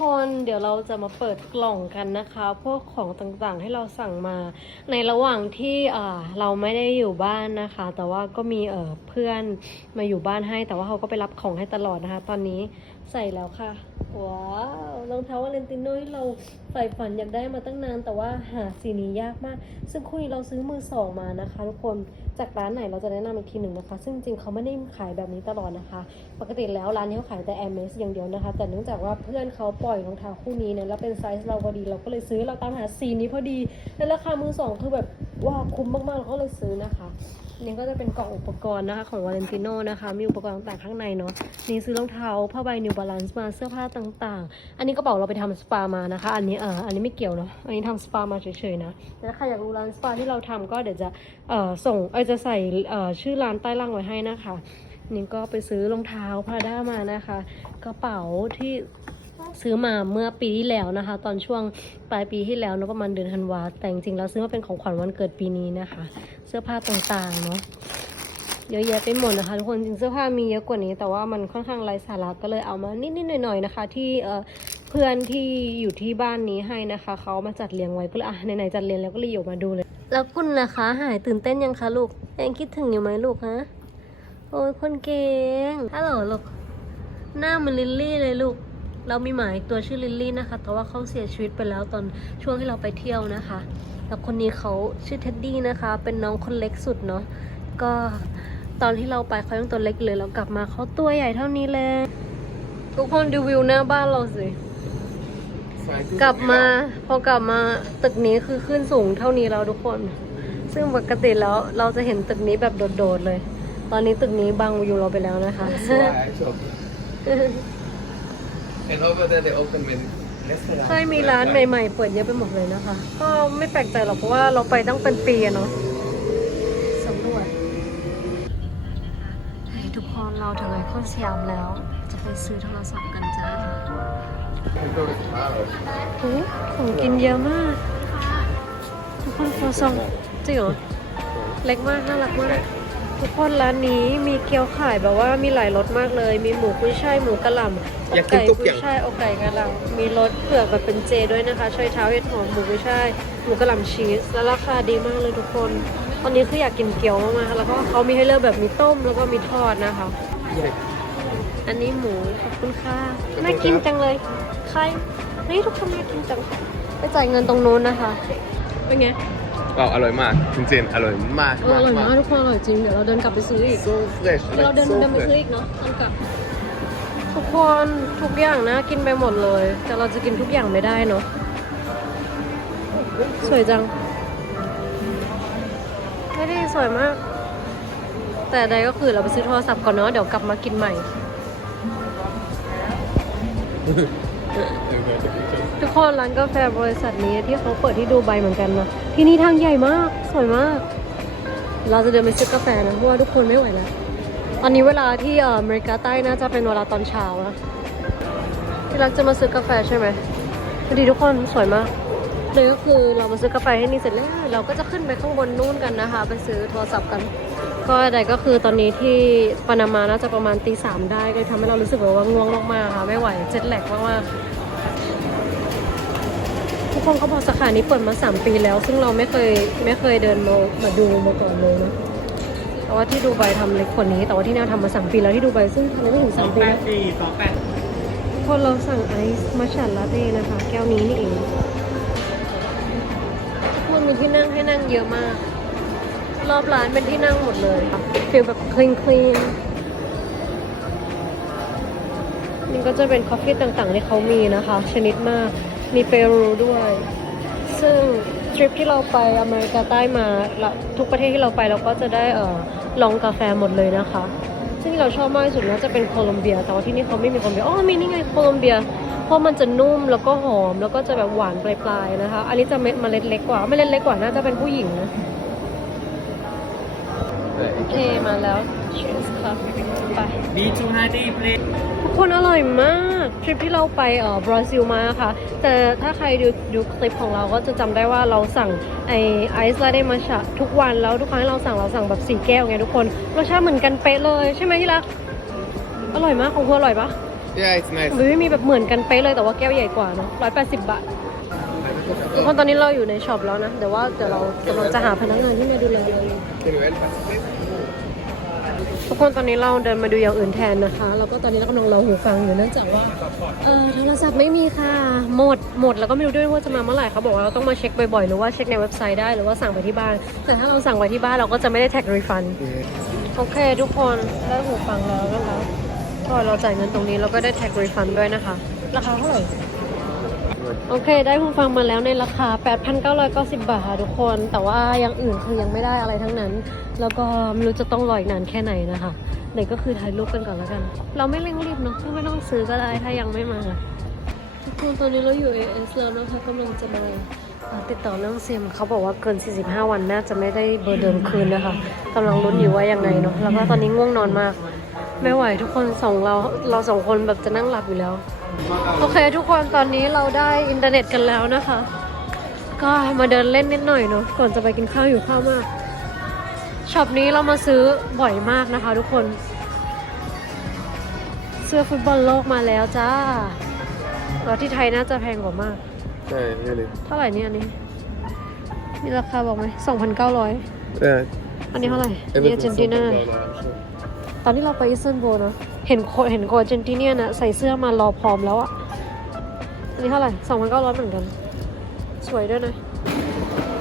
คนเดี๋ยวเราจะมาเปิดกล่องกันนะคะ พวกของต่างๆให้เราสั่งมา ในระหว่างที่เราไม่ได้อยู่บ้านนะคะ แต่ว่าก็มีเเพื่อนมาอยู่บ้านให้ แต่ว่าเขาก็ไปรับของให้ตลอดนะคะ ตอนนี้ใส่แล้วค่ะ ว้าวรองเท้าวาเลนติโนที่เราใฝ่ฝันอยากได้มาตั้งนาน แต่ว่าหาสีนี้ยากมาก ซึ่งคู่นี้เราซื้อมือสองมานะคะทุกคนจากร้านไหนเราจะแนะนำอีกทีหนึ่งนะคะ ซึ่งจริงเขาไม่ได้ขายแบบนี้ตลอดนะคะ ปกติแล้วร้านนี้เขาขายแต่ Air m e s อย่างเดียวนะคะ แต่เนื่องจากว่าเพื่อนเขาปล่อยรองเท้าคู่นี้เนี่ยแล้วเป็นไซส์เราพอดีเราก็เลยซื้อเราตามหาสีนี้พอดีและราคามือสองคือแบบว้าวคุ้มมากๆเราก็เลยซื้อนะคะ นี่ก็จะเป็นกล่องอุปกรณ์นะคะของวาเลนติโนนะคะ มีอุปกรณ์ต่างๆข้างในเนาะนี่ซื้อรองเท้าผ้าใบ New Balance มาเสื้อผ้าต่างๆ อันนี้กระเป๋าเราไปทำสปามานะคะ อันนี้เอ่ออันนี้ไม่เกี่ยวเนาะอันนี้ทำสปามาเฉยๆนะแต่ถ้าใครอยากรู้ร้านสปาที่เราทำก็เดี๋ยวจะเอ่อส่งเอยจะใส่เอ่อชื่อร้านใต้ล่างไว้ให้นะคะนี่ก็ไปซื้อรองเท้าพาด้ามานะคะ กระเป๋าที่ ซื้อมาเมื่อปีที่แล้วนะคะ ตอนช่วงปลายปีที่แล้วเนอะประมาณเดือนธันวาแต่จริงๆแล้วซื้อมาเป็นของขวัญวันเกิดปีนี้นะคะ เสื้อผ้าต่างๆเนาะเยอะแยะไปหมดนะคะทุกคนจริงเสื้อผ้ามีเยอะกว่านี้ แต่ว่ามันค่อนข้างไร้สาระก็เลยเอามานิดๆหน่อยๆนะคะ ที่เพื่อนที่อยู่ที่บ้านนี้ให้นะคะเขามาจัดเรียงไว้ก็เลยอะไหนๆจัดเรียงแล้วก็เลยหยิบมาดูเลย แล้วคุณนะคะ หายตื่นเต้นยังคะลูกยังคิดถึงอยู่ไหมลูกฮะโอ้ยคนเก่งฮัลโหลลูกหน้ามันลิลลี่เลยลูก เรามีหมาอีกตัวชื่อลิลลี่นะคะ แต่ว่าเขาเสียชีวิตไปแล้วตอนช่วงที่เราไปเที่ยวนะคะ แล้วคนนี้เขาชื่อเท็ดดี้นะคะ เป็นน้องคนเล็กสุดเนาะ ก็ตอนที่เราไปเขายังตัวเล็กเลย เรากลับมาเขาตัวใหญ่เท่านี้เลย ทุกคนดูวิวหน้าบ้านเราสิ กลับมาพอกลับมาตึกนี้คือขึ้นสูงเท่านี้แล้วทุกคน ซึ่งปกติแล้วเราจะเห็นตึกนี้แบบโดดๆเลย ตอนนี้ตึกนี้บังวิวเราไปแล้วนะคะ And over there they open with restaurant. ใช่มีร้านใหม่ๆ เปิดเยอะไปหมดเลยนะคะ ก็ไม่แปลกใจหรอกเพราะว่าเราไปตั้งเป็นปีอะเนาะสำรวจให้ทุกคนเราถึงไอคอนสยามแล้ว จะไปซื้อโทรศัพท์กันจ้าโอ้ของกินเยอะมาก ทุกคนโฟซองจริงเหรอ เล็กมาก น่ารักมาก ทุกคนร้านนี้มีเกี๊ยวขายแบบว่ามีหลายรสมากเลย มีหมูกุ้ยช่ายหมูกระหล่ำอยากกินไก่ทุกกุ้อยย่าง ช่ายอกไก่กระหล่ำมีรสเผือกแบบเป็นเจด้วยนะคะช่วยเท้าเห็ดหอมหมูกุ้ยช่ายหมูกระหล่ำชีสแล้วราคาดีมากเลยทุกคน ตอนนี้คืออยากกินเกี๊ยวมากๆแล้วก็เขามีให้เลือกแบบมีต้มแล้วก็มีทอดนะคะอันนี้หมูขอบคุณค่ะน่ากินจังเลย ใครเฮ้ยทุกคนน่ากินจังไปจ่ายเงินตรงนู้นนะคะ เป็นไง ว้าวอร่อยมากจริงๆอร่อยมากเอออร่อยมากทุกคนอร่อยจริง เดี๋ยวเราเดินกลับไปซื้ออีก so fresh เดี๋ยวเราเดิน so เดินไป fresh ซื้ออีกเนาะตอนกลับ ทุกคนทุกอย่างนะกินไปหมดเลย แต่เราจะกินทุกอย่างไม่ได้เนาะสวยจังไม่ได้สวยมาก แต่ใดก็คือเราไปซื้อโทรศัพท์ก่อนเนาะเดี๋ยวกลับมากินใหม่ ทุกคนร้านกาแฟบริษัทนี้ที่เขาเปิดที่ดูไบเหมือนกันนะที่นี่ทางใหญ่มากสวยมาก เราจะเดินไปซื้อกาแฟนะเพราะว่าทุกคนไม่ไหวแล้วตอนนี้เวลาที่เอ่ออเมริกาใต้น่าจะเป็นเวลาตอนเช้านะที่รักจะมาซื้อกาแฟใช่ไหมพอดีทุกคนสวยมากเลยก็คือเรามาซื้อกาแฟให้นี่เสร็จแล้ว เราก็จะขึ้นไปข้างบนนู่นกันนะคะ ไปซื้อโทรศัพท์กัน ก็ใดก็คือตอนนี้ที่ปานามาน่าจะประมาณตีสามได้ก็เลยทำให้เรารู้สึกแบบว่าง่วงมากๆค่ะไม่ไหวเจ็ตแลกมากๆทุกคนเขาบอกสาขานี้เปิดมา 3 ปีแล้ว ซึ่งเราไม่เคยไม่เคยเดินมามาดูมาก่อนเลยนะแต่ว่าที่ดูไบทำเล็กกว่านี้ แต่ว่าที่นี่ทำมา 3 ปีแล้วที่ดูไบซึ่งทำไม่ถึง3ปีนะทุกคนเราสั่งไอซ์มัชชันลาเต้นะคะ แก้วนี้นี่เองทุกคนมีที่นั่งให้นั่งเยอะมาก รอบร้านเป็นที่นั่งหมดเลยฟีลแบบคลีนคลีนนี่ก็จะเป็นคอฟฟี่ต่างๆที่เขามีนะคะ ชนิดมากมีเปรูด้วย ซึ่งทริปที่เราไปอเมริกาใต้มาละทุกประเทศที่เราไปเราก็จะได้เอ่อลองกาแฟหมดเลยนะคะ ซึ่งที่เราชอบมากที่สุดน่าจะเป็นโคลอมเบีย แต่ว่าที่นี่เขาไม่มีโคลอมเบียอ๋อมีนี่ไงโคลอมเบียเพราะมันจะนุ่มแล้วก็หอมแล้วก็จะแบบหวานปลายๆนะคะ อันนี้จะเม็ดเมล็ดเล็กกว่าเมล็ดเล็กกว่าน่าจะเป็นผู้หญิงนะ โอเคมาแล้ว cheers ค่ะไป B250 please ทุกคนอร่อยมาก ทริปที่เราไปเอ่อบราซิลมาค่ะ แต่ถ้าใครดูดูคลิปของเราก็จะจำได้ว่าเราสั่งไอไอซ์ลาเดมาชะทุกวันแล้วทุกครั้งที่เราสั่งเราสั่งแบบสี่แก้วไงทุกคนรสชาติเหมือนกันเป๊ะเลยใช่ไหมที่รัก อร่อยมากของคุณอร่อยปะ Yeah, it's nice. หรือมีแบบเหมือนกันเป๊ะเลยแต่ว่าแก้วใหญ่กว่าเนาะร้อยแปดสิบบาททุกคนตอนนี้เราอยู่ในช็อปแล้วนะ แต่ว่าเดี๋ยวเรากำลังจะหาพนักงานที่มาดูแลเรา Can you help us, please? ทุกคนตอนนี้เราเดินมาดูอย่างอื่นแทนนะคะ แล้วก็ตอนนี้เรากำลังรอหูฟังอยู่เนื่องจากว่าเออโทรศัพท์ไม่มีค่ะหมดหมดแล้วก็ไม่รู้ด้วยว่าจะมาเมื่อไหร่เขาบอกว่าเราต้องมาเช็คบ่อยๆ หรือว่าเช็คในเว็บไซต์ได้หรือว่าสั่งไปที่บ้าน แต่ถ้าเราสั่งไว้ที่บ้านเราก็จะไม่ได้แท็กรีฟันโอเค ทุกคนได้หูฟังแล้วนะคะพอเราจ่ายเงินตรงนี้เราก็ได้แท็กรีฟันด้วยนะคะราคาเท่าไหร่ โอเค ได้หูฟังมาแล้วในราคา 8,990 บาทค่ะทุกคน แต่ว่าอย่างอื่นคือยังไม่ได้อะไรทั้งนั้น แล้วก็ไม่รู้จะต้องรออีกนานแค่ไหนนะคะไหนก็คือถ่ายรูปกันก่อนแล้วกัน เราไม่เร่งรีบเนาะไม่ต้องซื้อก็ได้ถ้ายังไม่มา ทุกคนตอนนี้เราอยู่ AS แล้วนะคะกำลังจะมาอ่าติดต่อเรื่องซิมเขาบอกว่าเกิน 45 วันน่าจะไม่ได้เบอร์เดิมคืนนะคะกำลังลุ้นอยู่ว่ายังไงเนาะแล้วก็ตอนนี้ง่วงนอนมาก ไม่ไหวทุกคนสองเราเราสองคนแบบจะนั่งหลับอยู่แล้ว โอเคทุกคนตอนนี้เราได้อินเทอร์เน็ตกันแล้วนะคะ ก็มาเดินเล่นนิดหน่อยเนาะก่อนจะไปกินข้าวอยู่ข้าวมากช็อปนี้เรามาซื้อบ่อยมากนะคะทุกคน เสื้อฟุตบอลโลกมาแล้วจ้าแล้วที่ไทยน่าจะแพงกว่ามาก Yeah, really. เท่าไหร่เนี่ยอันนี้ มีราคาบอกไหม2,900 Yeah. อันนี้เท่าไหร่นี่อาร์เจนตินา ตอนที่เราไปอิสตันบูลนะเห็นโคเห็นโคอาร์เจนติเนียนะใส่เสื้อมารอพร้อมแล้วอะอันนี้เท่าไหร่สองพันเก้าร้อยเหมือนกัน สวยด้วยนะ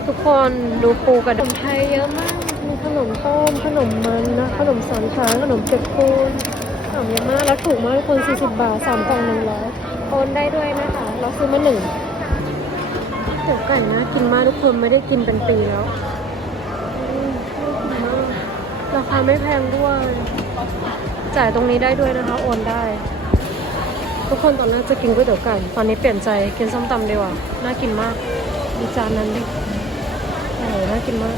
ทุกคนดูปูกับขนมไทยเยอะมาก มีขนมต้มขนมมันนะ ขนมสามชั้นขนมเปียกปูนขนมเยอะมาก แล้วถูกมากทุกคน40บบาทสามกล่องหนึ่งร้อยโอนได้ด้วยนะคะ เราซื้อมาหนึ่งเดี๋ยวไก่นะกินมากทุกคนไม่ได้กินเป็นปีแล้วอืมน่ากินมากราคาไม่แพงด้วย จ่ายตรงนี้ได้ด้วยนะคะ โอนได้ ทุกคนตอนแรกจะกินก๋วยเตี๋ยวไก่ ตอนนี้เปลี่ยนใจกินส้มตำดีกว่า น่ากินมากดูจานนั้นดิโอ้โหน่ากินมาก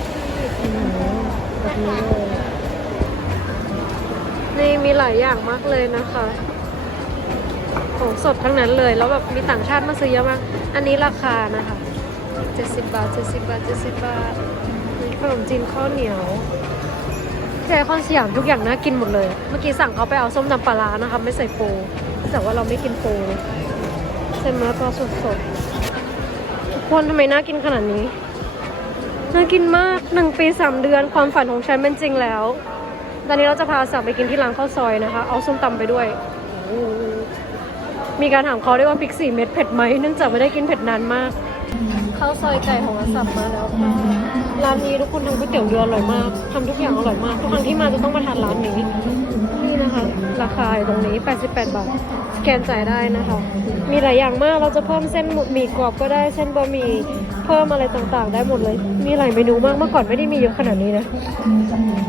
แบบนี้เลยนี่มีหลายอย่างมากเลยนะคะ ของสดทั้งนั้นเลย แล้วแบบมีต่างชาติมาซื้อเยอะมาก อันนี้ราคานะคะ 70 บาท 70 บาท 70 บาทมีขนมจีนข้าวเหนียว แค่คอนสยามทุกอย่างน่ากินหมดเลย เมื่อกี้สั่งเขาไปเอาส้มตำปลาร้านะคะไม่ใส่ปูแต่ว่าเราไม่กินปูใส่มะละกอสดๆทุกคนทำไมน่ากินขนาดนี้ น่ากินมากหนึ่งปีสามเดือนความฝันของฉันเป็นจริงแล้ว ตอนนี้เราจะพาสั่งไปกินที่ร้านข้าวซอยนะคะ เอาส้มตำไปด้วย มีการถามเขาด้วยว่าพริกสี่เม็ดเผ็ดไหมเนื่องจากไม่ได้กินเผ็ดนานมากข้าวซอยไก่ของอาสับมาแล้วค่ะ ร้านนี้ทุกคนทำก๋วยเตี๋ยวเรืออร่อยมากทำทุกอย่างอร่อยมาก ทุกครั้งที่มาจะต้องมาทานร้านนี้ นี่นะคะ ราคาตรงนี้ 88 บาท สแกนจ่ายได้นะคะ มีหลายอย่างมาก เราจะเพิ่มเส้นหมี่กรอบก็ได้ เส้นบะหมี่ เพิ่มอะไรต่างๆ ได้หมดเลย มีหลายเมนูมาก เมื่อก่อนไม่ได้มีเยอะขนาดนี้นะ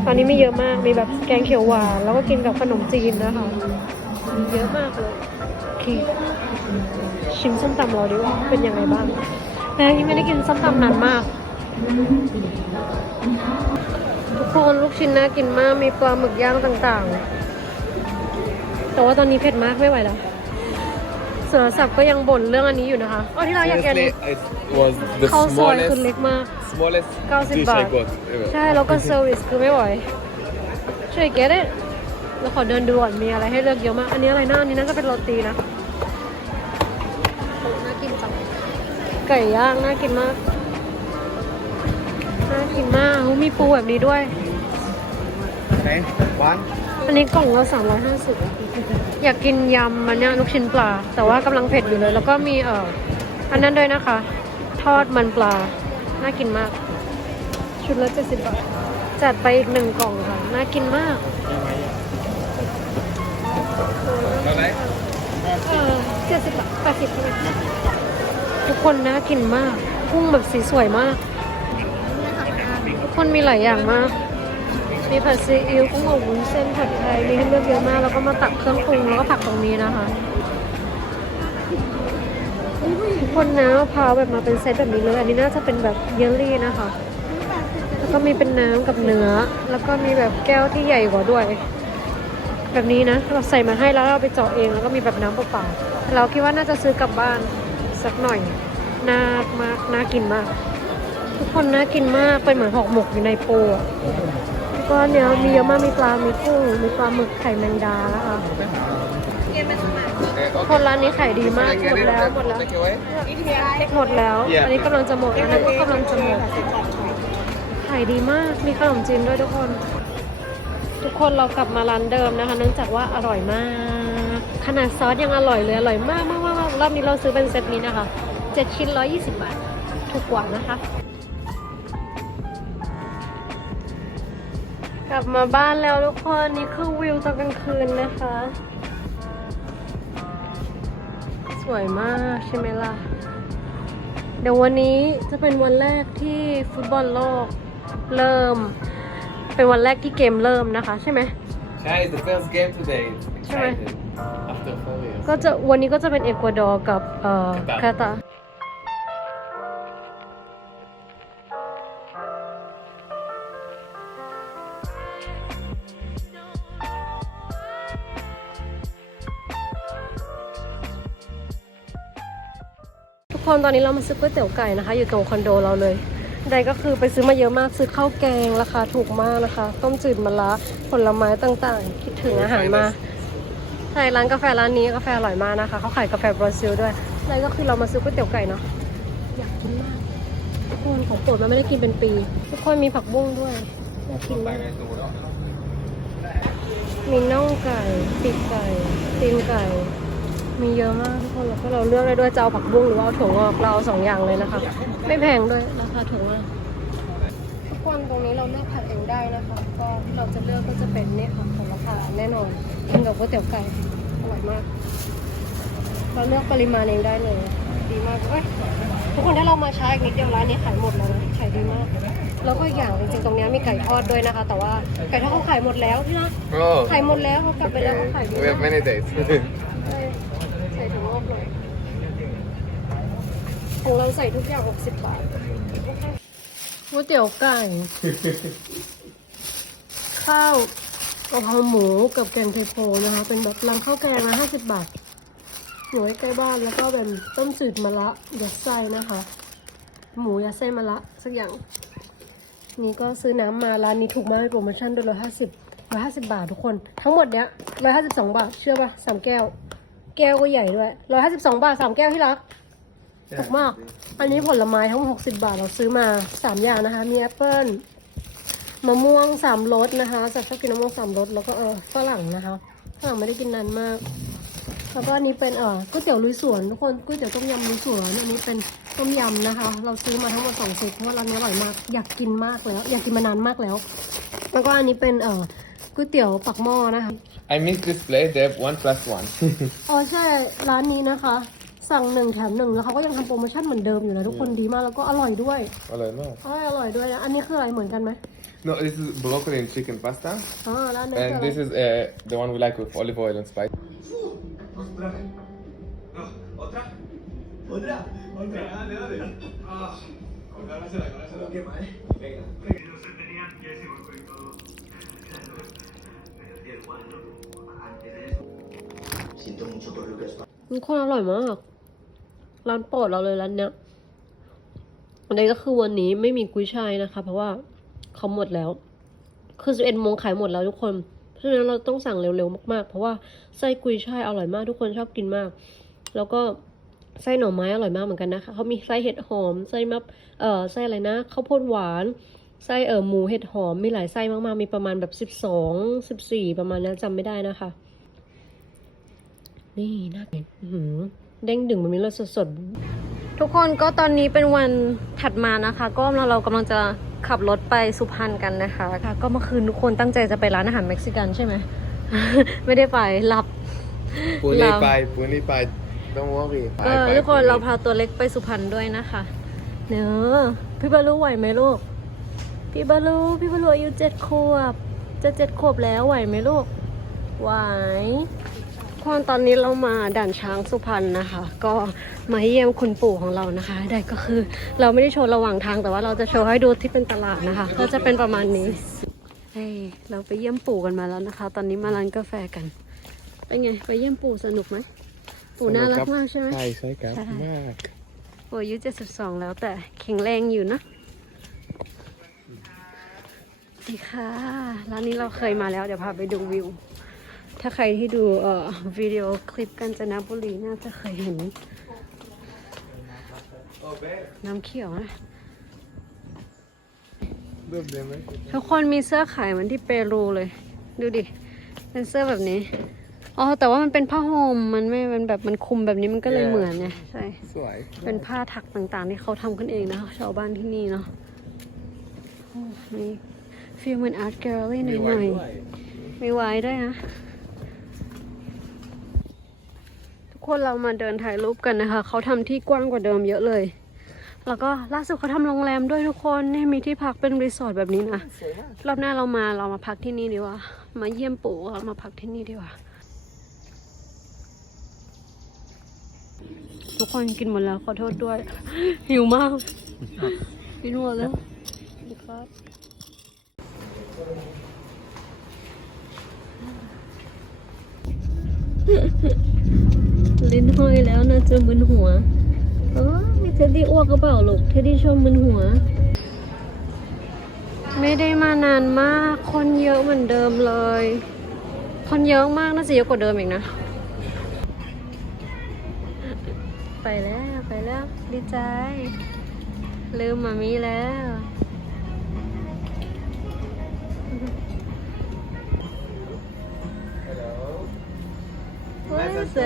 ตอนนี้มีเยอะมาก มีแบบแกงเขียวหวาน แล้วก็กินกับขนมจีนนะคะ มีเยอะมากเลยโอเคชิมส้มตำเราดีกว่า เป็นยังไงบ้างแต่ยังไม่ได้กินส้มตำนานมาก ทุกคนลูกชิ้นน่ากินมาก มีปลาหมึกย่างต่างๆ แต่ว่าตอนนี้เผ็ดมากไม่ไหวแล้วเสือสับก็ยังบ่นเรื่องอันนี้อยู่นะคะอ๋อที่เราอยากกิน Seriously, it was the ข้าวซอยคือ smallest, เล็กมาก smallest 90 dish บา I ท got ever. ใช่ แล้วก็เซอร์วิสคือไม่ไหวช่วยเก็ต it เราขอเดินดูก่อนมีอะไรให้เลือกเยอะมาก อันนี้อะไรนะอันนี้น่าจะเป็นโรตีนะโอ้น่ากินจังไก่ย่างน่ากินมาก น่ากินมากโอ้มีปูแบบนี้ด้วย Okay, one. อันนี้กล่องละสามร้อยห้าสิบอยากกินยำมันเนี่ยลูกชิ้นปลา แต่ว่ากำลังเผ็ดอยู่เลย แล้วก็มีเอ่ออันนั้นด้วยนะคะ ทอดมันปลา น่ากินมาก ชุดละเจ็ดสิบบาท จัดไปอีกหนึ่งกล่องค่ะ น่ากินมาก Alright. เออเจ็ดสิบบาทแปดสิบใช่ไหมทุกคนน่ากินมาก กุ้งแบบสีสวยมากทุก คนมีหลายอย่างมาก มีผัดซีอิ๊วกุ้งอบวุ้นเส้นผัดไทย มีให้เลือกเยอะมาก แล้วก็มาตักเครื่องปรุงแล้วก็ผักตรงนี้นะคะทุกคนนะมะพร้าวแบบมาเป็นเซตแบบนี้เลย อันนี้น่าจะเป็นแบบเยลลี่นะคะ แล้วก็มีเป็นน้ำกับเนื้อ แล้วก็มีแบบแก้วที่ใหญ่กว่าด้วย แบบนี้นะ เราใส่มาให้แล้วเราไปเจาะเอง แล้วก็มีแบบน้ำเปล่าๆเราคิดว่าน่าจะซื้อกลับบ้านสักหน่อย น่ามาก น่ากินมาก ทุกคนน่ากินมากเป็นเหมือนหอกหมกอยู่ในปูอะแล้วก็เนี้ยมีเยอะมากมีปลา มีกุ้ง มีปลาหมึกไข่แมงดาแล้วค่ะคนร้านนี้ขายดีมากหมดแล้วหมดแล้ว Take away? หมดแล้ว Yeah. อันนี้กำลังจะหมดอันนั้นก็กำลังจะหมดขายดีมากมีขนมจีนด้วยทุกคน ทุกคนเรากลับมาร้านเดิมนะคะ เนื่องจากว่าอร่อยมาก ขนาดซอสยังอร่อยเลยอร่อยมากมากมากมากรอบนี้เราซื้อเป็นเซตนี้นะคะเจ็ดชิ้นร้อยยี่สิบบาทถูกกว่านะคะ กลับมาบ้านแล้วทุกคน นี่คือวิวตอนกลางคืนนะคะ สวยมากใช่ไหมล่ะ เดี๋ยววันนี้จะเป็นวันแรกที่ฟุตบอลโลกเริ่ม เป็นวันแรกที่เกมเริ่มนะคะใช่ไหม Chai is the first game today. Sure. Excited. After four years. ก็จะวันนี้ก็จะเป็นเอกวาดอร์กับเอ่อคาคาตาตาร์ คนตอนนี้เรามาซื้อก๋วยเตี๋ยวไก่นะคะ อยู่ตรงคอนโดเราเลย ใดก็คือไปซื้อมาเยอะมากซื้อข้าวแกงราคาถูกมากนะคะ ต้มจืดมะระผลไม้ต่างๆ คิดถึงอาหารมากใช่ร้านกาแฟร้านนี้กาแฟอร่อยมากนะคะเขาขายกาแฟบราซิลด้วยแล้วก็คือเรามาซื้อก๋วยเตี๋ยวไก่เนาะอยากกินมากทุกคนของโปรดมันไม่ได้กินเป็นปี ทุกคนมีผักบุ้งด้วยอยากกินมากมีน่องไก่ปีกไก่ตีนไก่ มีเยอะมากทุกคนแล้วก็เราเลือกได้ด้วยจะเอาผักบุ้งหรือว่าเอาถั่วงอกเราเอาสองอย่างเลยนะคะ ไม่แพงด้วยราคาถูกมากทุกคนตรงนี้เราเลือกผักเองได้นะคะก็ที่เราจะเลือกก็จะเป็นเนี่ยค่ะของราคาแน่นอนกินกับก๋วยเตี๋ยวไก่อร่อยมาก เราเลือกปริมาณเองได้เลยดีมากเอ้ยทุกคนถ้าเรามาช้าอีกนิดเดียวร้านนี้ขายหมดแล้วนะขายดีมาก แล้วก็อีกอย่างจริงๆตรงนี้มีไก่ทอดด้วยนะคะ แต่ว่าไก่ทอดเขาขายหมดแล้วพี่นะ Oh. ขายหมดแล้วเขากลับไปแล้วเขาขายดี We มา have ก many dates. ใช่ใส่ถุงงอกเลย ของเราใส่ทุกอย่าง 60 บาทก๋วยเตี๋ยวไก่ ข้าวกะเพราหมูกับแกงเทโพนะคะ เป็นแบบรำข้าวแกงละ50 บาทหนูไว้ใกล้บ้านแล้วก็เป็นต้มจืดมะระยัดไส้นะคะ หมูยัดไส้มะระสักอย่าง นี่ก็ซื้อน้ำมาร้านนี้ถูกมากโปรโมชั่นด้วยร้อยห้าสิบร้อยห้าสิบาททุกคน ทั้งหมดเนี้ยร้อยห้าสิบสองบาท เชื่อป่ะสามแก้ว แก้วก็ใหญ่ด้วยร้อยห้าสิบสองบาทสามแก้วที่รัก ถูกมาก อันนี้ผลไม้ทั้งหมดหกสิบาทเราซื้อมาสามอย่างนะคะ มีแอปเปิ้ลมะม่วงสามรสนะคะจะชอบกินมะม่วงสามรสแล้วก็เออฝรั่งนะคะฝรั่งไม่ได้กินนานมาก แล้วก็อันนี้เป็นเออก๋วยเตี๋ยวลุยสวนทุกคนก๋วยเตี๋ยวต้มยำลุยสวนอันนี้เป็นต้มยำนะคะ เราซื้อมาทั้งหมดสองเซตเพราะว่าร้านนี้อร่อยมากอยากกินมากแล้ว อยากกินมานานมากแล้ว แล้วก็อันนี้เป็นเออก๋วยเตี๋ยวปักหม้อนะคะ I miss this place. They have one plus one. อ๋อใช่ร้านนี้นะคะ สั่งหนึ่งแถมหนึ่งแล้วเขาก็ยังทำโปรโมชั่นเหมือนเดิมอยู่นะทุกคนดีมากแล้วก็อร่อยด้วย Hello, no. อร่อยอร่อยด้วยนะอันนี้คืออะไรเหมือนกันไหม No, this is broccoli and chicken pasta. อ๋อร้านนี้คือ And อะไร this is uh, the one we like with olive oil and spice. ¿Otra? ¿Otra? ¿Otra? Dale, dale. Ah, conócela, conócela. ¿Qué más? Venga. Ellos se tenían que ese golpe y todo. Pero da igual, ¿no? Antes de eso. Siento mucho por lo que has มันคนอร่อยมาก ร้านโปรดเราเลยร้านเนี้ยอันนี้ก็คือวันนี้ไม่มีกุ้ยช่ายนะคะ เพราะว่าเขาหมดแล้ว คือสิบเอ็ดโมงขายหมดแล้วทุกคน เพราะฉะนั้นเราต้องสั่งเร็วๆมากๆ เพราะว่าไส้กุยช่ายอร่อยมากทุกคนชอบกินมาก แล้วก็ไส้หน่อไม้อร่อยมากเหมือนกันนะคะเขามีไส้เห็ดหอมไส้มับเอ่อไส้อะไรนะข้าวโพดหวานไส้เอ่อหมูเห็ดหอมมีหลายไส้มากๆ มีประมาณแบบสิบสองสิบสี่ประมาณนั้นจำไม่ได้นะคะ นี่น่ากินอื้อหือ เด้งดึงมันมีรสสดๆ ทุกคนก็ตอนนี้เป็นวันถัดมานะคะ ก็เราเรากำลังจะขับรถไปสุพรรณกันนะคะค่ะก็เมื่อคืนทุกคนตั้งใจจะไปร้านอาหารเม็กซิกันใช่ไหม ไม่ได้ไปหลับ Pune Love. pie, pune pie. Don't worry. เอ Pie, อ pie, ทุกคน pune. เราพาตัวเล็กไปสุพรรณด้วยนะคะ เนอะพี่บาลูไหวไหมลูก พี่บาลูพี่บาลูอายุเจ็ดขวบ จะเจ็ดขวบแล้วไหวไหมลูก ไหว คนตอนนี้เรามาด่านช้างสุพรรณนะคะ ก็มาเยี่ยมคุณปู่ของเรานะคะ ได้ก็คือเราไม่ได้โชว์ระหว่างทางแต่ว่าเราจะโชว์ให้ดูที่เป็นตลาดนะคะ ก็จะเป็นประมาณนี้เฮ้ยเราไปเยี่ยมปู่กันมาแล้วนะคะ ตอนนี้มาร้านกาแฟกันเป็นไงไปเยี่ยมปู่สนุกไหมปู่น่ารักมากใช่ไหมใช่ใช่ครับใช่มากโอ้อายุ72แล้วแต่แข็งแรงอยู่นะดีค่ะร้านนี้เราเคยมาแล้วเดี๋ยวพาไปดูวิว ถ้าใครที่ดูเอ่อวิดีโอคลิปกันจนบุรีน่าจะเคยเห็น Oh, babe. น้ำเขียวนะ Look, they make it. ทุกคนมีเสื้อขายเหมือนที่เปรูเลย ดูดิ เป็นเสื้อแบบนี้ อ๋อ แต่ว่ามันเป็นผ้าห่มมันไม่ มันแบบมันคุมแบบนี้มันก็เลย Yeah. เหมือนไงใช่ Swipe. เป็นผ้าถักต่างๆ ที่เขาทำกันเองนะคะชาวบ้านที่นี่เนาะโอ้มีฟีลเหมือนอาร์ตแกลเลอรี่หน่อยๆมีไว้ด้วยนะ ทุก คนเรามาเดินถ่ายรูปกันนะคะ เขาทำที่กว้างกว่าเดิมเยอะเลย แล้วก็ล่าสุดเขาทำโรงแรมด้วยทุกคนเนี่ยมีที่พักเป็นรีสอร์ทแบบนี้นะรอบหน้าเรามาเรามาพักที่นี่ดีกว่า มาเยี่ยมปู่เรามาพักที่นี่ดีกว่าทุกคนกินหมดแล้วขอโทษด้วย หิวมาก กินหมดแล้วครับ ลิ้นห้อยแล้วนะจะมึนหัวเออเท็ดดี้อ้วกกระเปล่าลูกเท็ดดี้ชอบมึนหัว ไม่ได้มานานมาก คนเยอะเหมือนเดิมเลย คนเยอะมากน่าจะเยอะกว่าเดิมอีกนะ ไปแล้วไปแล้วดีใจ ลืมมามีแล้ว Hello. เฮ้ยเสือส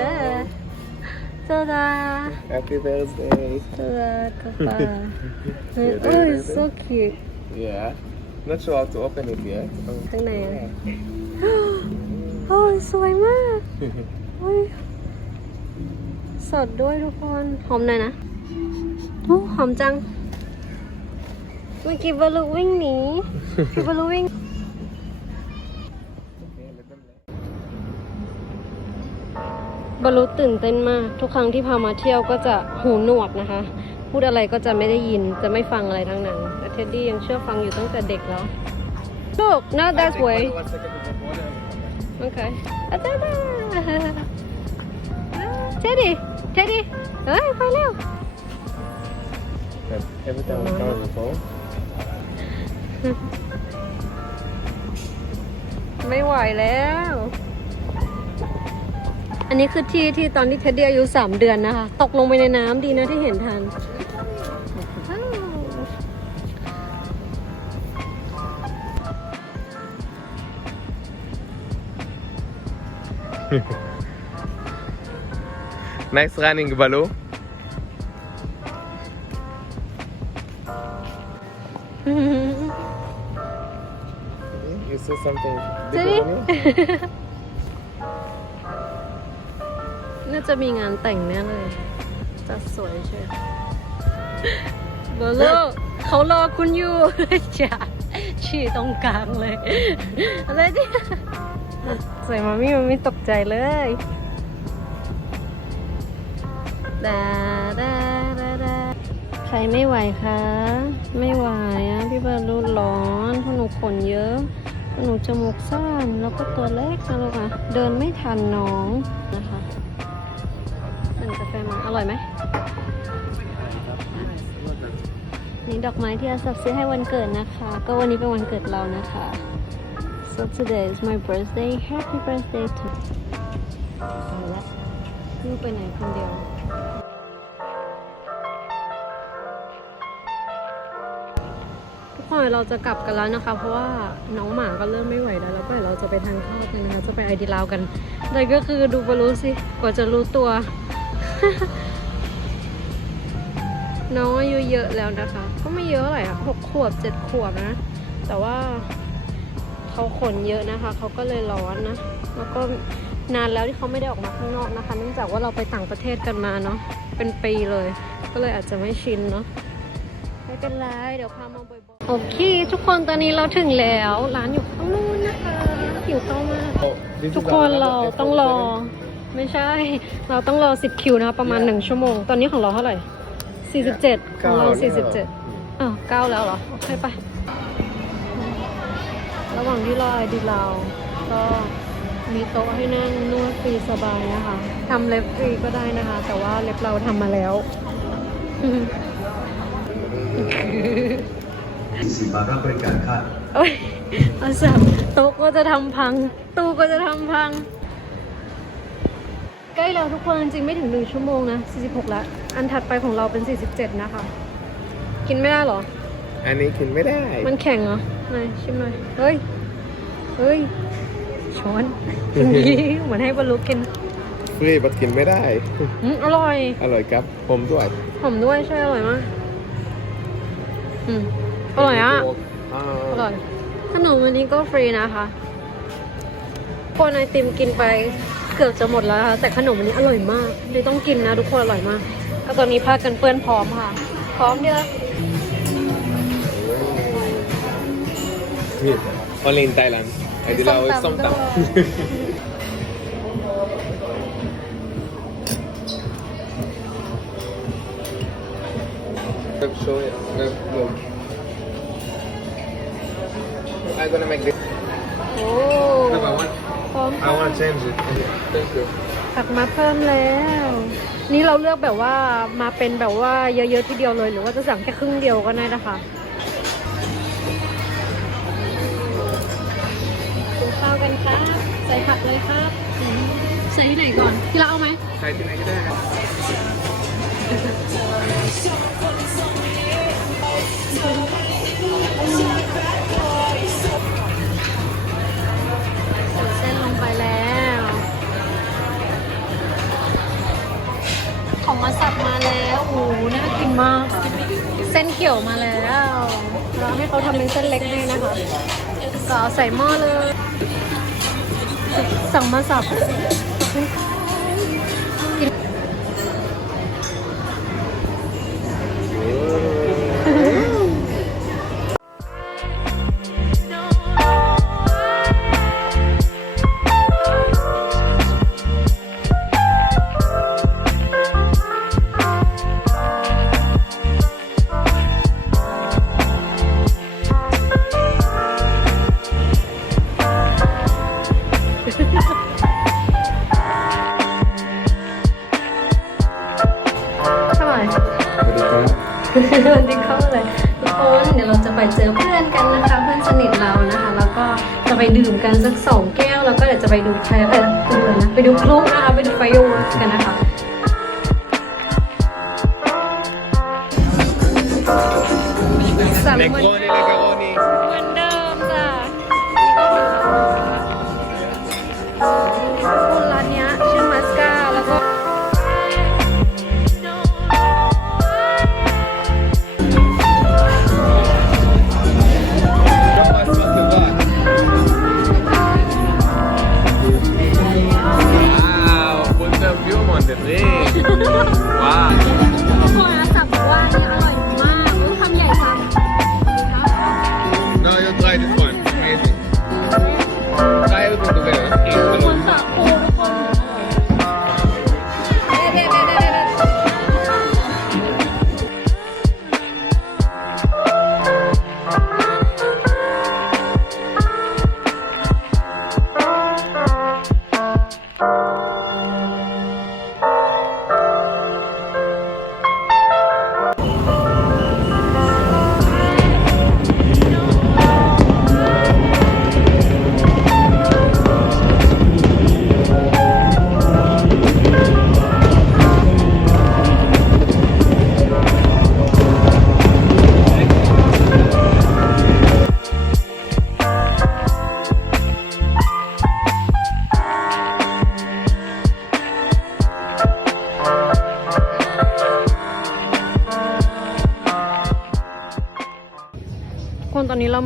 ดา Happy birthday. สดากระป๋าเฮ้ยโอ้ย so cute Yeah. Not sure how to open it yet. ข้างในอะ โอ้ยสวยมาก โอ้ยสดด้วยทุกคน หอมหน่อยนะโอ้หอมจัง เมื่อกี้บอลลูวิ่งหนีคือบอลลูวิ่ง บอลลูตื่นเต้นมาก ทุกครั้งที่พามาเที่ยวก็จะหูหนวกนะคะ พูดอะไรก็จะไม่ได้ยินจะไม่ฟังอะไรทั้งนั้นแต่เท็ดดี้ยังเชื่อฟังอยู่ตั้งแต่เด็กแล้ว Look not that way One second to get water. โอเคอาจารย์เท็ดดี้เท็ดดี้เฮ้ยไปเร็ว Every time we come on the phone. ไม่ไหวแล้ว อันนี้คือที่ที่ตอนที่เท็ดดี้อายุสามเดือนนะคะ ตกลงไปในน้ำดีนะที่เห็นทันอ้าว Nice running, Baloo. You saw something เท็ด bigger จะมีงานแต่งแน่เลยจะสวยใช่เบอร์โลเขารอคุณอยู่จ้ะฉี่ตรงกลางเลย อะไรเนี่ยสวยมามี่มันไม่ตกใจเลยดาดาดาดาใครไม่ไหวคะ ไม่ไหวอะพี่บอลลูนร้อนเพราะหนูขนเยอะเพราะหนูจมูกสั้นแล้วก็ตัวเล็กนะลูกอะ เดินไม่ทันน้อง นะคะสั่งกาแฟมา อร่อยไหม นี่ดอกไม้ที่อาซับซื้อให้วันเกิดนะคะ ก็วันนี้เป็นวันเกิดเรานะคะ so today is my birthday happy birthday to เอาละลูกไปไหนคนเดียวทุกคนเราจะกลับกันแล้วนะคะ เพราะว่าน้องหมาก็เริ่มไม่ไหวแล้ว แล้วก็เราจะไปทานข้าวกันนะคะ จะไปไอดีลาวกันแต่ก็คือดูบรู้สิ กว่าจะรู้ตัว น้องอายุเยอะแล้วนะคะ ก็ไม่เยอะเท่าไหร่อะหกขวบเจ็ดขวบนะ แต่ว่าเขาขนเยอะนะคะ เขาก็เลยร้อนนะ แล้วก็นานแล้วที่เขาไม่ได้ออกมาข้างนอกนะคะ เนื่องจากว่าเราไปต่างประเทศกันมาเนาะ เป็นปีเลย ก็เลยอาจจะไม่ชินเนาะไม่เป็นไร เดี๋ยวพามาบ่อยๆ โอเค ทุกคนตอนนี้เราถึงแล้ว ร้านอยู่ข้างนู้นนะคะหิวข้าวมาก Oh, this ทุก is คน our เรา last ต้องรอ restaurant. ไม่ใช่ เราต้องรอ 10 คิวนะคะประมาณ 1 ชั่วโมง ตอนนี้ของเราเท่าไหร่ 47 ของเราเก้าแล้ว47อ้าวเก้าแล้วเหรอ โอเคไประหว่างที่รอไอดีเรา ก็มีโต๊ะให้นั่งนวดฟรีสบายนะคะทำเล็บฟรีก็ได้นะคะ แต่ว่าเล็บเราทำมาแล้ว สิบบาทรับบริการค่ะโอ้ยเอาสับโต๊ะก็จะทำพัง ตู้ก็จะทำพัง ใกล้แล้วทุกคนจริงๆไม่ถึงหนึ่งชั่วโมงนะ 46 แล้ว อันถัดไปของเราเป็น 47 นะคะ กินไม่ได้เหรอ อันนี้กินไม่ได้ มันแข็งเหรอไหนชิมหน่อย เฮ้ย เฮ้ย ช้อนกินดีเหมือนให้บรรลุกินฟรีบัดกินไม่ได้ อืมอร่อย อร่อยครับ ผมด้วยหอมด้วยใช่อร่อยมาก อืมอร่อยอะอ่าอร่อย ขนมอันนี้ก็ฟรีนะคะคนไอติมกินไป เกือบจะหมดแล้วค่ะแต่ขนมอันนี้อร่อยมากเลยต้องกินนะทุกคนอร่อยมากแล้วตอนนี้พากันเปื้อนพร้อมค่ะ พร้อมเดียวนี่ only in Thailand ไอ้ที่เราส้มตด้วยำ Look, show it. Look, look. I'm gonna make this. โอ้ Look, I want, พร้อ ม I want to change it. Thank you. ผักมาเพิ่มแล้ว นี่เราเลือกแบบว่ามาเป็นแบบว่าเยอะๆทีเดียวเลย หรือว่าจะสั่งแค่ครึ่งเดียวก็ได้นะคะกินข้าวกันครับ ใส่ผักเลยครับอืมใส่ที่ไหนก่อน ที่เราเอาไหม ใส่ที่ไหนก็ได้ครับ มาสับมาแล้วโอ้โหน่ากินมาก เส้นเขียวมาแล้วเราให้เขาทำเป็นเส้นเล็กให้นะคะก็เอาใส่หม้อเลย สั่งมาสับกิน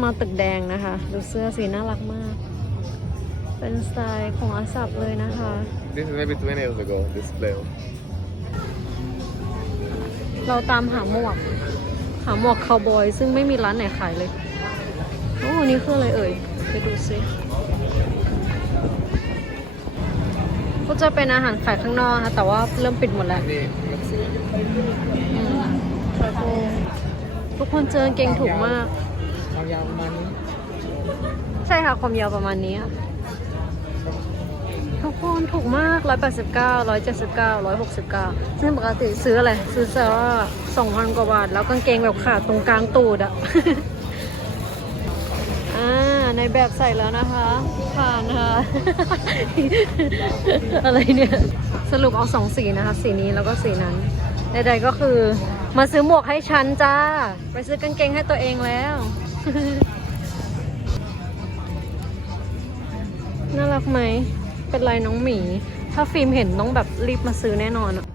มาตึกแดงนะคะ ดูเสื้อสีน่ารักมาก เป็นสไตล์ของอาสับเลยนะคะ This is maybe 20 years ago, this play. เราตามหาหมวก หาหมวกคาวบอย ซึ่งไม่มีร้านไหนขายเลย โอ้อันนี่คืออะไรเอ่ย ไปดูซิก็จะเป็นอาหารขายข้างนอกนะ แต่ว่าเริ่มปิดหมดแล้วนี่ let's see. อืมทุกคนเจอกางเกงถูกมาก ความยาวประมาณนี้ใช่ค่ะความยาวประมาณนี้ทุกคนถูกมาก 189 179 169 ซึ่งปกติซื้ออะไร ซื้อซาร่า2,000 กว่าบาท แล้วกางเกงแบบขาดตรงกลางตูดอะอ่า ในแบบใส่แล้วนะคะ ผ่านค่ะ อะไรเนี่ย สรุปเอาสองสีนะคะ สีนี้แล้วก็สีนั้น ใดๆก็คือ มาซื้อหมวกให้ฉันจ้า ไปซื้อกางเกงให้ตัวเองแล้ว น่ารักไหม เป็นลายน้องหมี ถ้าฟิล์มเห็นต้องแบบรีบมาซื้อแน่นอนอะ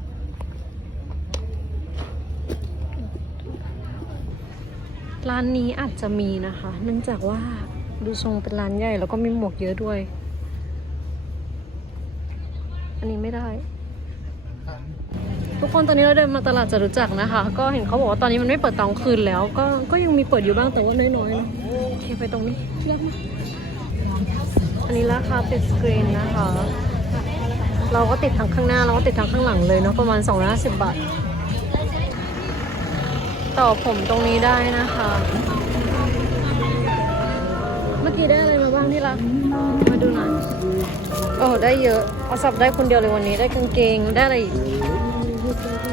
ร้านนี้อาจจะมีนะคะ เนื่องจากว่าดูทรงเป็นร้านใหญ่แล้วก็มีหมวกเยอะด้วย อันนี้ไม่ได้ ทุกคนตอนนี้เราเดินมาตลาดจตุจักนะคะ ก็เห็นเขาบอกว่าตอนนี้มันไม่เปิดตอนกลางคืนแล้ว ก็ก็ยังมีเปิดอยู่บ้างแต่ว่าน้อยๆนะโอเคไปตรงนี้เลือกมาอันนี้ราคาติดสกรีนนะคะ เราก็ติดทั้งข้างหน้าเราก็ติดทั้งข้างหลังเลยเนาะประมาณ250บาทต่อผมตรงนี้ได้นะคะ เมื่อกี้ได้อะไรมาบ้างที่รักมาดูหน่อยโอ้ได้เยอะเอาสับได้คนเดียวเลยวันนี้ได้กางเกงได้อะไรอีก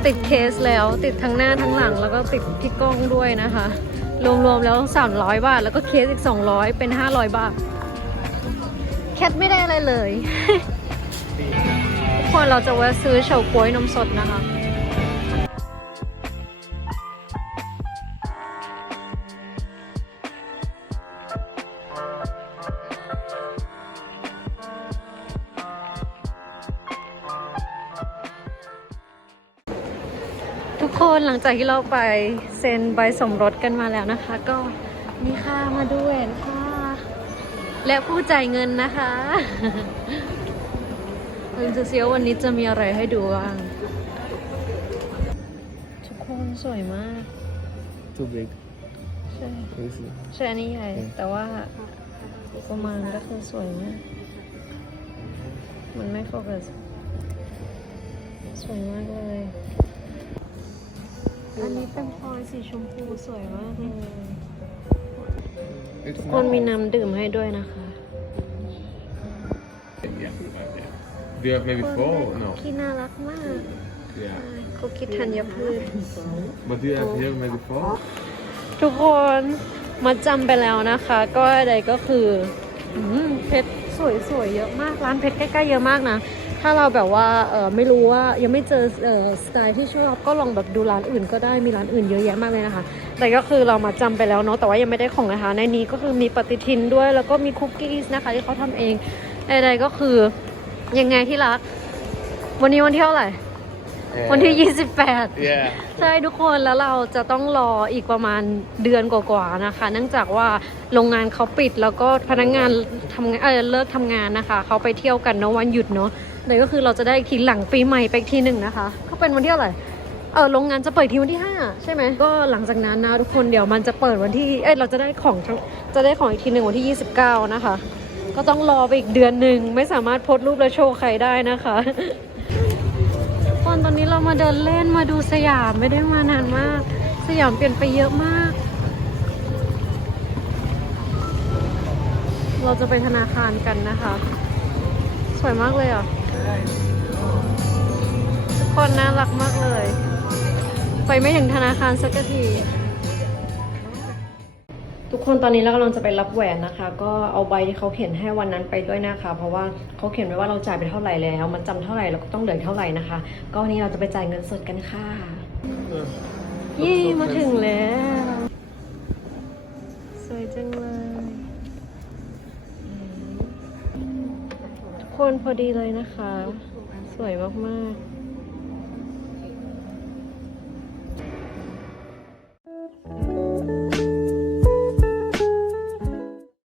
ติดเคสแล้วติดทั้งหน้าทั้งหลัง แล้วก็ติดที่กล้องด้วยนะคะ รวมๆแล้ว 300 บาท แล้วก็เคสอีก 200 เป็น 500 บาท แคทไม่ได้อะไรเลย ทุกคนเราจะแวะซื้อเฉาก๊วยนมสดนะคะ คนหลังจากที่เราไปเซ็นใบสมรสกันมาแล้วนะคะ ก็นี่ค่ะมาดูแหวนค่ะ และผู้จ่ายเงินนะคะเราจะเสียวันนี้จะมีอะไรให้ดูบ้างทุกคนสวยมาก too big ใช่ let me see ใช่อันนี้ใหญ่อืมแต่ว่าประมาณก็คือสวยมากมันไม่โฟกัสสวยมากเลย อันนี้เป็นพลอยสีชมพูสวยมากเลย it's คนมี small น้ำดื่มให้ด้วยนะคะ yeah do you have maybe four no ที่น่ารักมาก yeah คุกกี้ธัญพืช but do you have here maybe four ทุกคนมาจำไปแล้วนะคะ ก็อะไรก็คืออืมเพชรสวยๆเยอะมาก ร้านเพชรใกล้ๆเยอะมากนะ ถ้าเราแบบว่าเออไม่รู้ว่ายังไม่เจอเออสไตล์ที่ชอบก็ลองแบบดูร้านอื่นก็ได้มีร้านอื่นเยอะแยะมากเลยนะคะ แต่ก็คือเรามาจำไปแล้วเนาะแต่ว่ายังไม่ได้ของนะคะ ในนี้ก็คือมีปฏิทินด้วย แล้วก็มีคุกกี้นะคะที่เขาทำเองใดๆก็คือยังไงที่รัก วันนี้วันที่เท่าไหร่ วันที่ 28 yeah ใช่ทุกคนแล้วเราจะต้องรออีกประมาณเดือนกว่าๆนะคะ เนื่องจากว่าโรงงานเขาปิดแล้วก็พนักงานทำงานเออเลิกทำงานนะคะ เขาไปเที่ยวกันเนาะวันหยุดเนาะ แต่ก็คือเราจะได้ทีหลังปีใหม่ไปอีกทีหนึ่งนะคะ ก็เป็นวันที่เท่าไหร่เออโรงงานจะเปิดทีวันที่ 5 ใช่ไหมก็หลังจากนั้นนะทุกคนเดี๋ยวมันจะเปิดวันที่เอ้ยเราจะได้ของทั้งจะได้ของอีกทีหนึ่งวันที่ 29 นะคะ ก็ต้องรอไปอีกเดือนหนึ่งไม่สามารถโพสต์รูปและโชว์ใครได้นะคะคนตอนนี้เรามาเดินเล่นมาดูสยามไม่ได้มานานมาก สยามเปลี่ยนไปเยอะมาก เราจะไปธนาคารกันนะคะ สวยมากเลยอะ ทุกคนน่ารักมากเลย ไปไม่ถึงธนาคารสักที ทุกคนตอนนี้เรากำลังจะไปรับแหวนนะคะ ก็เอาใบที่เขาเขียนให้วันนั้นไปด้วยนะคะ เพราะว่าเขาเขียนไว้ว่าเราจ่ายไปเท่าไหร่แล้ว มันจำเท่าไหร่เราก็ต้องเหลือเท่าไหร่นะคะ ก็วันนี้เราจะไปจ่ายเงินสดกันค่ะเยี่มาถึงแล้ว สวยจังเลย คนพอดีเลยนะคะ สวยมากๆ